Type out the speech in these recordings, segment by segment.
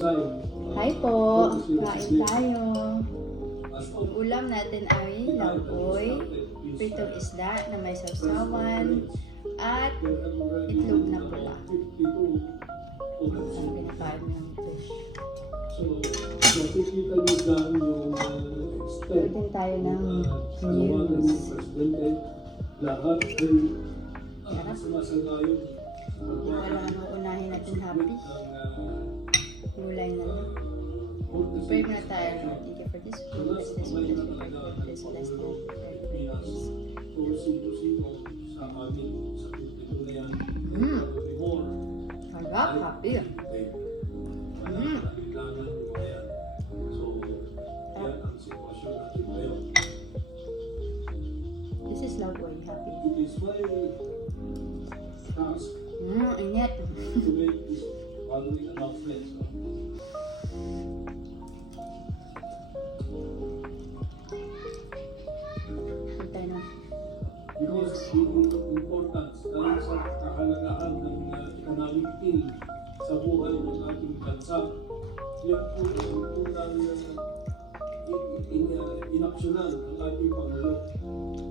Hi po, kain tayo. Ang ulam natin ay laboy, pritong isda na may sausawan, at itlog na pula. Ang pinakain ng fish. Pwede tayo ng news. Lahat ay sumasangayon. Wala nang unahin natin happy. Gulay na lang. Pray muna tayo, Lord. Thank you for this food. Bless this food. Bless this food. Bless this food. Harap, happy. This is love way, happy. It is my task Init. to make this following announcements. Hintay na. Because the importance dahil sa kahalagahan ng economic thing sa buhay ng ating bansa, yan po ang unang inaksyonan ng ating Pangulo.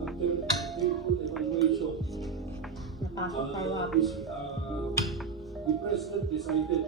After careful evaluation, Napasok tayo happy. the President decided